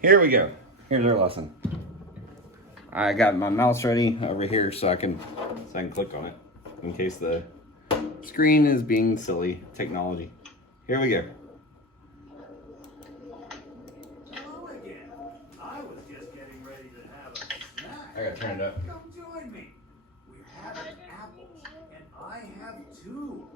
Here we go. Here's our lesson. I got my mouse ready over here so I can click on it in case the screen is being silly technology. Here we go. Hello again. I was just getting ready to have a snack. I gotta turn it up. Come join me. We're having apples, and I have two.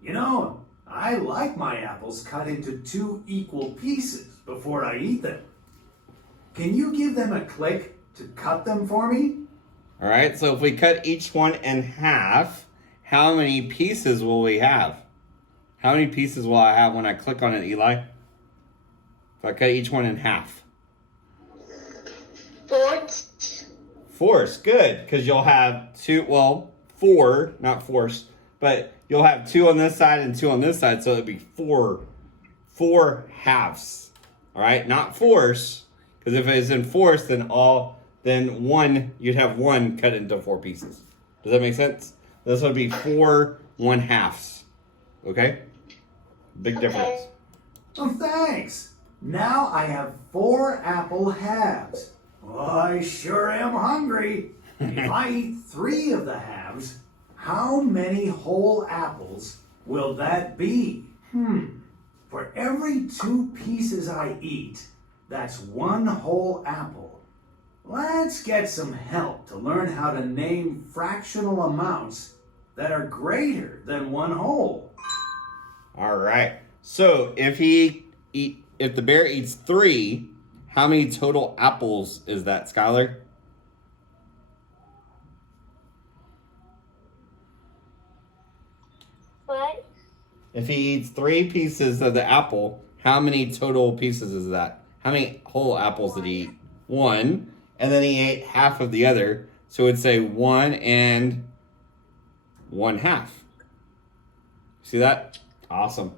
You know, I like my apples cut into two equal pieces before I eat them. Can you give them a click to cut them for me? All right, so if we cut each one in half, how many pieces will we have? How many pieces will I have when I click on it, Eli? If I cut each one in half. Force, good, because you'll have two, well, four, not force, but you'll have two on this side and two on this side, so it'd be four halves. All right, not force, because if it's in force, then you'd have one cut into four pieces. Does that make sense? This would be 4 1/2. Okay? Big difference. Oh, thanks. Now I have 4 apple halves. Oh, I sure am hungry. If I eat 3 of the halves, how many whole apples will that be? For every 2 pieces I eat, that's 1 whole apple. Let's get some help to learn how to name fractional amounts that are greater than 1 whole. All right. So if the bear eats 3, how many total apples is that, Skylar? What? If he eats 3 pieces of the apple, how many total pieces is that? How many whole apples did he eat? 1. And then he ate half of the other. So it'd say 1 and 1/2. See that? Awesome.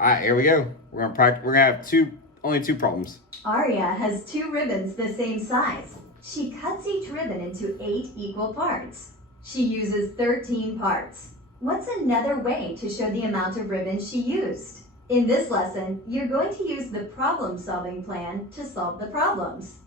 All right, here we go. We're gonna practice. We're gonna have only 2 problems. Aria has 2 ribbons the same size. She cuts each ribbon into 8 equal parts. She uses 13 parts. What's another way to show the amount of ribbons she used? In this lesson, you're going to use the problem-solving plan to solve the problems.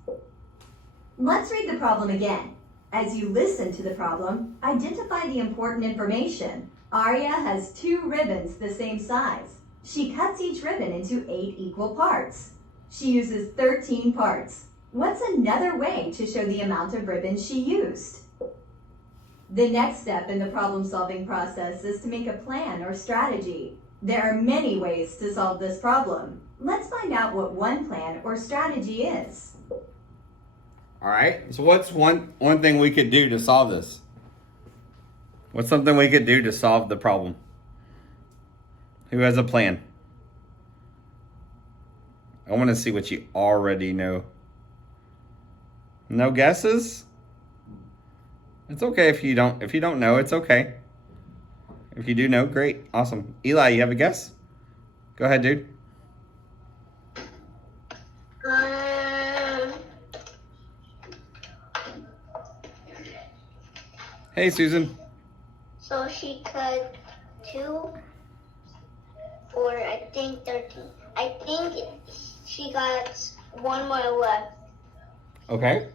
Let's read the problem again. As you listen to the problem, identify the important information. Aria has 2 ribbons the same size. She cuts each ribbon into 8 equal parts. She uses 13 parts. What's another way to show the amount of ribbons she used? The next step in the problem-solving process is to make a plan or strategy. There are many ways to solve this problem. Let's find out what one plan or strategy is. All right. So what's one thing we could do to solve this? What's something we could do to solve the problem? Who has a plan? I want to see what you already know. No guesses? It's okay if you don't know, it's okay. If you do know, great. Awesome. Eli, you have a guess? Go ahead, dude. Hey, Susan. So she cut 2, 4, I think 13. I think she got 1 more left. Okay.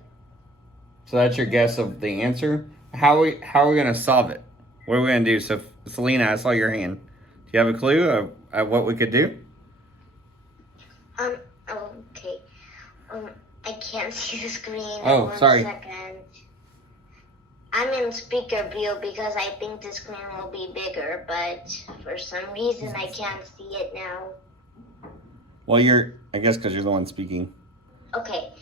So that's your guess of the answer. How are we gonna solve it? What are we gonna do? So Selena, I saw your hand. Do you have a clue of what we could do? Okay. I can't see the screen. Oh, One sorry. second. I'm in speaker view because I think the screen will be bigger, but for some reason I can't see it now. Well, I guess because you're the one speaking. Okay.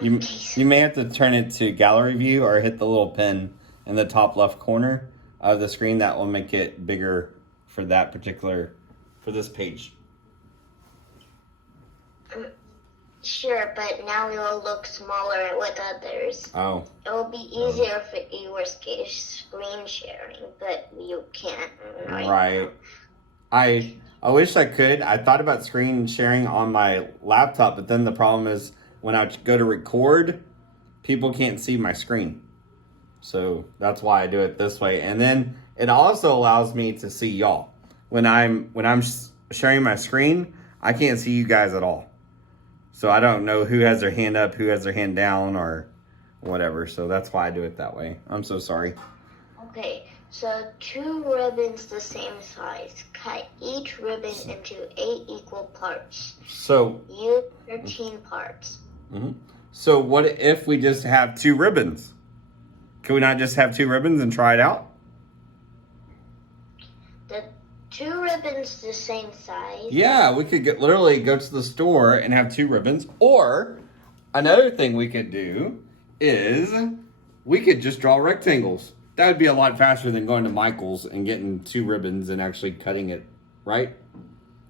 You may have to turn it to gallery view or hit the little pin in the top left corner of the screen. That will make it bigger for for this page. Sure, but now it will look smaller with others. Oh. It will be easier if you were screen sharing, but you can't Right. I wish I could. I thought about screen sharing on my laptop, but then the problem is when I go to record, people can't see my screen. So that's why I do it this way. And then it also allows me to see y'all. when I'm sharing my screen, I can't see you guys at all. So I don't know who has their hand up, who has their hand down, or whatever. So that's why I do it that way. I'm so sorry. Okay, so 2 ribbons the same size. Cut each ribbon into 8 equal parts. So Use 13 parts. So what if we just have 2 ribbons? Can we not just have 2 ribbons and try it out? The 2 ribbons the same size. Yeah, we could literally go to the store and have 2 ribbons. Or another thing we could do is we could just draw rectangles. That would be a lot faster than going to Michael's and getting 2 ribbons and actually cutting it, right?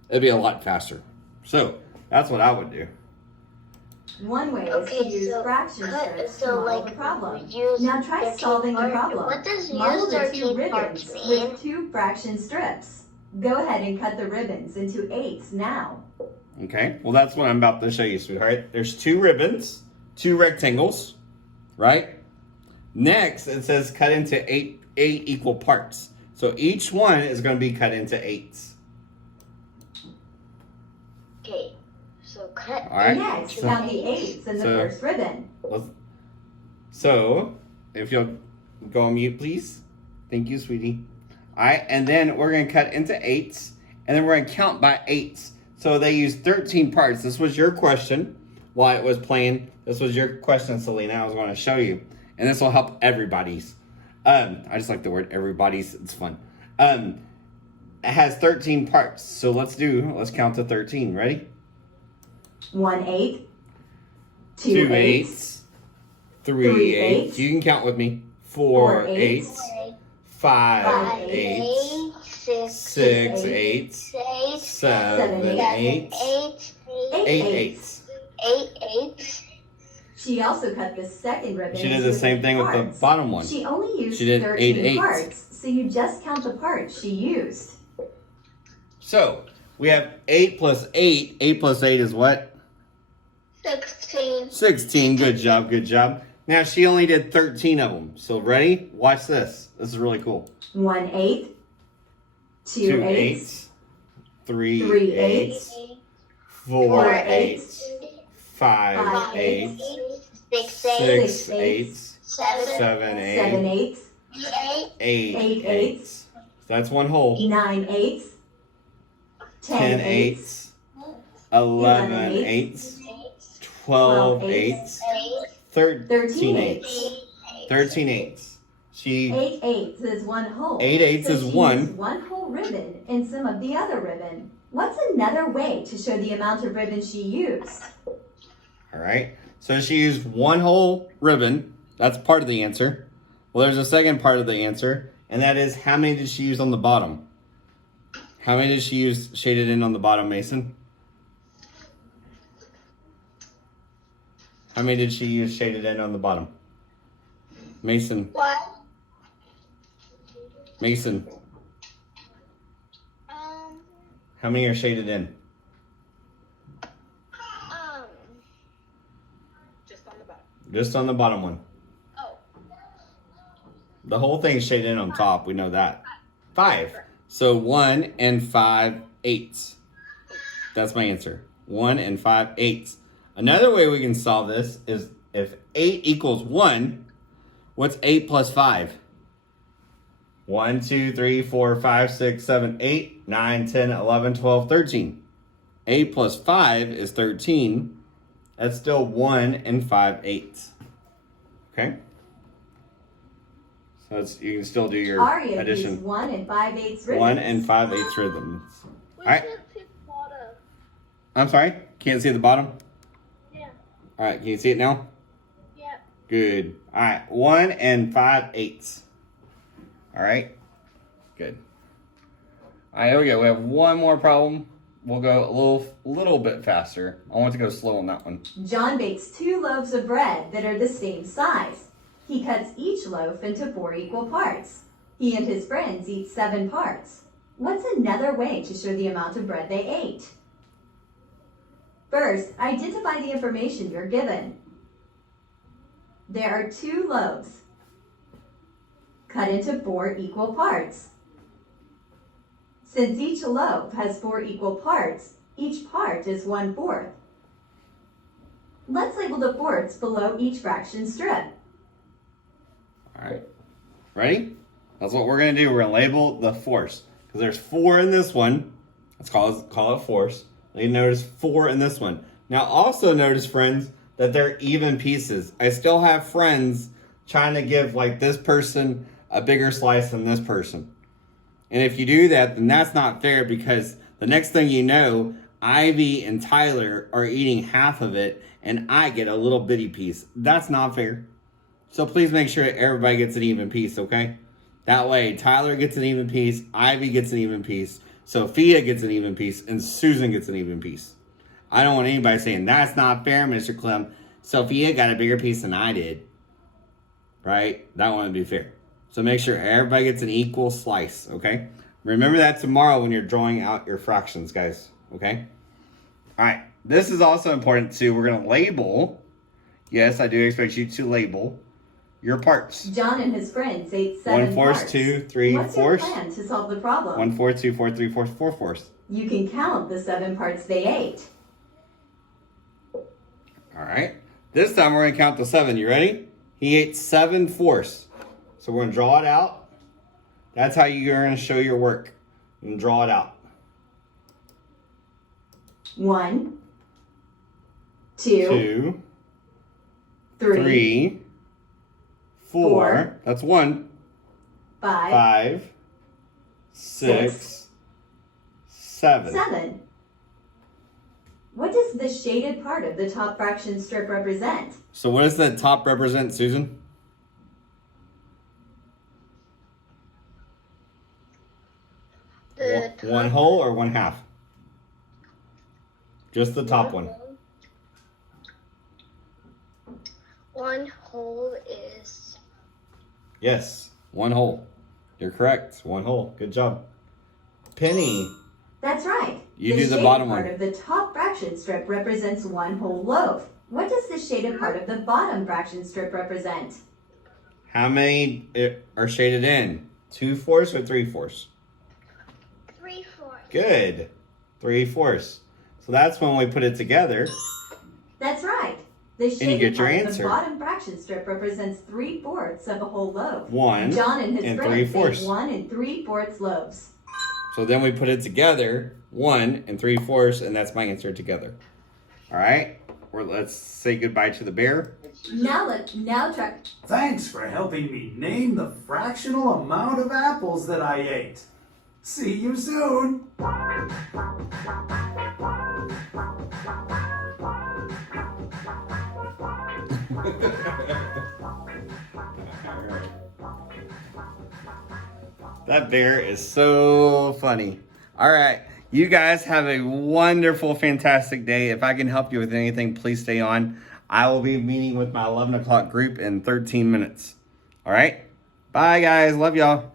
It'd be a lot faster. So that's what I would do. One way is to use fraction strips to model the problem. use Now try 13 solving the parts. problem. What does Model use the 2 13 ribbons parts mean? with 2 fraction strips. Go ahead and cut the ribbons into 8s now. Okay, well that's what I'm about to show you, sweetheart. There's 2 ribbons, 2 rectangles, right? Next, it says cut into 8 equal parts. So each one is going to be cut into 8s. Okay, so cut. All right. Next, So- count the 8s in the so- first ribbon. So, if you'll go on mute, please. Thank you, sweetie. All right, and then we're going to cut into 8s, and then we're going to count by 8s. So they use 13 parts. This was your question while it was playing. This was your question, Selena. I was going to show you. And this will help everybody's. I just like the word everybody's. It's fun. It has 13 parts. So let's count to 13. Ready? 1 8, 2 2 8s, 8s, 3 8s. 8s, You can count with me. 4 4 8s, 5 5 8s, 6 6 8s, 8 7 8, 8s, 8 8 8s. 8 She also cut the second ribbon. She did into the same thing with the parts. bottom one. She only used She did 13 8 8s. parts, so you just count the parts she used. So we have 8 plus 8. 8 plus 8 is what? 16 16. Good job. Good job. Now she only did 13 of them. So ready? Watch this. This is really cool. 1 8, 2 2 8s, 8s, 3 3 8s, 8s, 4 4 8s, 8s, 5 5 8s, 6 6 8s, 8s, 7 7 7 8s, 8s, 8 8 8s. That's one whole. 9 8s, 10 8s, 11 8s, 12 8s, 13 8s. 13 8s. She 8 8s is one whole. 8 8s so is she one. used one whole ribbon and some of the other ribbon. What's another way to show the amount of ribbon she used? All right. So she used one whole ribbon. That's part of the answer. Well, there's a second part of the answer, and that is how many did she use on the bottom? How many did she use shaded in on the bottom, Mason? How many did she use shaded in on the bottom? Mason. What? Mason. How many are shaded in? Just on the bottom. Just on the bottom one. Oh. The whole thing's shaded in on top. We know that. 5. So 1 and 5 8s. That's my answer. 1 and 5 8s. Another way we can solve this is if 8 equals 1, what's 8 plus 5? 1, 2, 3, 4, 5, 6, 7, 8, 9, 10, 11, 12, 13. 8 plus 5 is 13. That's still 1 and 5 8s. Okay? So you can still do your Aria addition. used 1 and 5 8s ribbons. 1 and 5 8s rhythms. We Alright. should pick water. I'm sorry? Can't see the bottom? Yeah. Alright, can you see it now? Yeah. Good. Alright, 1 and 5 8s. Alright? Good. Alright, here we go. We have one more problem. We'll go a little bit faster. I want to go slow on that one. John bakes 2 loaves of bread that are the same size. He cuts each loaf into 4 equal parts. He and his friends eat 7 parts. What's another way to show the amount of bread they ate? First, identify the information you're given. There are 2 loaves. Cut into 4 equal parts. Since each loaf has 4 equal parts, each part is 1/4. Let's label the fourths below each fraction strip. All right. Ready? That's what we're going to do. We're going to label the fourths. Because there's 4 in this one. Let's call it fourths. You notice 4 in this one. Now also notice, friends, that they're even pieces. I still have friends trying to give like this person a bigger slice than this person. And if you do that, then that's not fair, because the next thing you know, Ivy and Tyler are eating half of it and I get a little bitty piece. That's not fair. So please make sure everybody gets an even piece, okay? That way, Tyler gets an even piece, Ivy gets an even piece, Sophia gets an even piece, and Susan gets an even piece. I don't want anybody saying, that's not fair, Mr. Clem. Sophia got a bigger piece than I did. Right? That wouldn't be fair. So make sure everybody gets an equal slice, okay? Remember that tomorrow when you're drawing out your fractions, guys, okay? All right, this is also important too. We're gonna label, yes, I do expect you to label your parts. John and his friends ate 7 parts. 1/4, 2, 3, What's 4. your plan to solve the problem? 1/4, 2, 4, 3, 4, 4/4. You can count the 7 parts they ate. All right, this time we're gonna count to 7. You ready? He ate 7/4. So we're gonna draw it out. That's how you're gonna show your work. You can draw it out. 1, 2, 2, 3, 3, 4. Four. That's 1. 5, 5, 6, 7. 7. What does the shaded part of the top fraction strip represent? So what does the top represent, Susan? The One whole or one half? Just the top one. One whole is Yes, one whole. You're correct. One whole. Good job. Penny. That's right. You do the bottom part one. of the top fraction strip represents 1 whole loaf. What does the shaded part of the bottom fraction strip represent? How many are shaded in? 2/4 or 3/4? 3/4. Good. 3/4. So that's when we put it together. That's right. The you shaded get your part of answer. the bottom fraction strip represents 3/4 of a whole loaf. 1 John and his and friends 3/4. ate 1 and 3/4 loaves. So then we put it together, 1 and 3/4, and that's my answer together. All right. Or let's say goodbye to the bear. Now try. Thanks for helping me name the fractional amount of apples that I ate. See you soon. That bear is so funny. All right. You guys have a wonderful, fantastic day. If I can help you with anything, please stay on. I will be meeting with my 11 o'clock group in 13 minutes. All right. Bye, guys. Love y'all.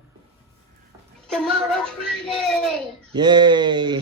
Tomorrow's Friday. Yay.